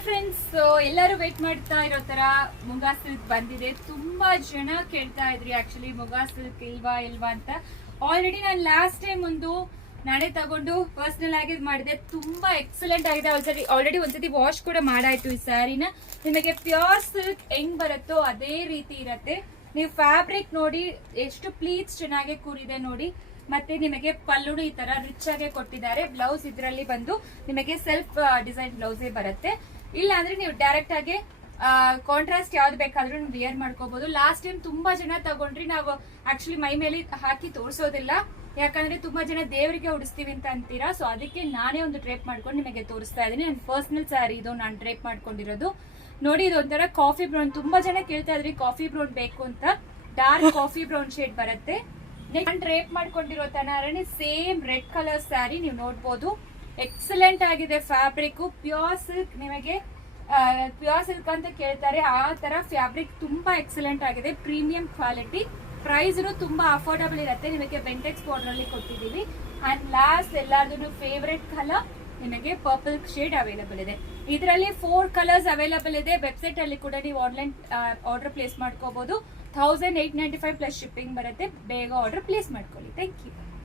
Hi friends, ಎಲ್ಲರೂ wait ಮಾಡ್ತಾ ಇರೋ ತರ ಮುಗಾ ಸಿಲ್ಕ್ ಬಂದಿದೆ. ತುಂಬಾ ಜನ ಕೇಳ್ತಾ ಇದ್ರಿ ಆಕ್ಚುಲಿ ಮುಗಾ ಸಿಲ್ಕ್ ಇಲ್ವಾ ಅಂತ. ಆಲ್ರೆಡಿ ನಾನು ಲಾಸ್ಟ್ ಟೈಮ್ ನಾನೇ ತಗೊಂಡು ಪರ್ಸನಲ್ ಆಗಿ ಮಾಡಿದೆ. ತುಂಬಾ ಎಕ್ಸಲೆಂಟ್ ಆಗಿದೆ. ಆಲ್ರೆಡಿ ಒಂದ್ಸತಿ ವಾಶ್ ಕೂಡ ಮಾಡಾಯ್ತು. ಈ ಸ್ಯಾರಿನ ನಿಮಗೆ ಪ್ಯೂರ್ ಸಿಲ್ಕ್ ಹೆಂಗ್ ಬರುತ್ತೋ ಅದೇ ರೀತಿ ಇರತ್ತೆ. ನೀವು ಫ್ಯಾಬ್ರಿಕ್ ನೋಡಿ ಎಷ್ಟು ಪ್ಲೀಟ್ಸ್ ಚೆನ್ನಾಗಿ ಕೂರಿದೆ ನೋಡಿ. ಮತ್ತೆ ನಿಮಗೆ ಪಲ್ಲುನು ಈ ತರ ರಿಚ್ ಆಗಿ ಕೊಟ್ಟಿದ್ದಾರೆ. ಬ್ಲೌಸ್ ಇದರಲ್ಲಿ ಬಂದು ನಿಮಗೆ ಸೆಲ್ಫ್ ಡಿಸೈನ್ ಬ್ಲೌಸೇ ಬರುತ್ತೆ. ಇಲ್ಲ ಅಂದ್ರೆ ನೀವು ಡೈರೆಕ್ಟ್ ಆಗಿ ಕಾಂಟ್ರಾಸ್ಟ್ ಯಾವ್ದು ಬೇಕಾದ್ರೂ ವಿಯರ್ ಮಾಡ್ಕೋಬಹುದು. ಲಾಸ್ಟ್ ಟೈಮ್ ತುಂಬಾ ಜನ ತಗೊಂಡ್ರಿ. ನಾವು ಆಕ್ಚುಲಿ ಮೈ ಮೇಲೆ ಹಾಕಿ ತೋರಿಸೋದಿಲ್ಲ, ಯಾಕಂದ್ರೆ ತುಂಬಾ ಜನ ದೇವರಿಗೆ ಉಡಿಸ್ತೀವಿ ಅಂತ ಅಂತೀರಾ. ಸೊ ಅದಕ್ಕೆ ನಾನೇ ಒಂದು ಡ್ರೇಪ್ ಮಾಡ್ಕೊಂಡು ನಿಮಗೆ ತೋರಿಸ್ತಾ ಇದ್ದೀನಿ. ನನ್ನ ಪರ್ಸನಲ್ ಸ್ಯಾರಿ ಇದು, ನಾನು ಡ್ರೇಪ್ ಮಾಡ್ಕೊಂಡಿರೋದು ನೋಡಿ. ಇದು ಒಂಥರ ಕಾಫಿ ಬ್ರೌನ್. ತುಂಬಾ ಜನ ಕೇಳ್ತಾ ಇದ್ರಿ ಕಾಫಿ ಬ್ರೌನ್ ಬೇಕು ಅಂತ. ಡಾರ್ಕ್ ಕಾಫಿ ಬ್ರೌನ್ ಶೇಡ್ ಬರುತ್ತೆ. ನಾನು ಡ್ರೇಪ್ ಮಾಡ್ಕೊಂಡಿರೋ ತನಾರನೇ ಸೇಮ್ ರೆಡ್ ಕಲರ್ ಸ್ಯಾರಿ ನೀವು ನೋಡ್ಬೋದು. ಎಕ್ಸಲೆಂಟ್ ಆಗಿದೆ ಫ್ಯಾಬ್ರಿಕ್. ಪ್ಯೂರ್ ಸಿಲ್ಕ್, ನಿಮಗೆ ಪ್ಯೂರ್ ಸಿಲ್ಕ್ ಅಂತ ಕೇಳ್ತಾರೆ ಆ ತರ ಫ್ಯಾಬ್ರಿಕ್ ತುಂಬಾ ಎಕ್ಸಲೆಂಟ್ ಆಗಿದೆ. Premium quality. ಪ್ರೈಸ್ ತುಂಬಾ ಅಫೋರ್ಡಬಲ್ ಇರುತ್ತೆ. ನಿಮಗೆ ಬೆಂಟೆಕ್ಸ್ ಬಾರ್ಡರ್ ಅಲ್ಲಿ ಕೊಟ್ಟಿದ್ದೀವಿ. ಅಂಡ್ ಲಾಸ್ಟ್ ಎಲ್ಲಾರ್ದು ಫೇವರೆಟ್ ಕಲರ್ ನಿಮಗೆ ಪರ್ಪಲ್ ಶೇಡ್ ಅವೈಲಬಲ್ ಇದೆ. ಇದರಲ್ಲಿ 4 ಕಲರ್ಸ್ ಅವೈಲಬಲ್ ಇದೆ. ವೆಬ್ಸೈಟ್ ಅಲ್ಲಿ ಕೂಡ ನೀವು ಆನ್ಲೈನ್ ಆರ್ಡರ್ ಪ್ಲೇಸ್ ಮಾಡ್ಕೋಬಹುದು. 1895 ಪ್ಲಸ್ ಶಿಪ್ಪಿಂಗ್ ಬರುತ್ತೆ. ಬೇಗ ಆರ್ಡರ್ ಪ್ಲೇಸ್ ಮಾಡ್ಕೊಳ್ಳಿ. Thank you.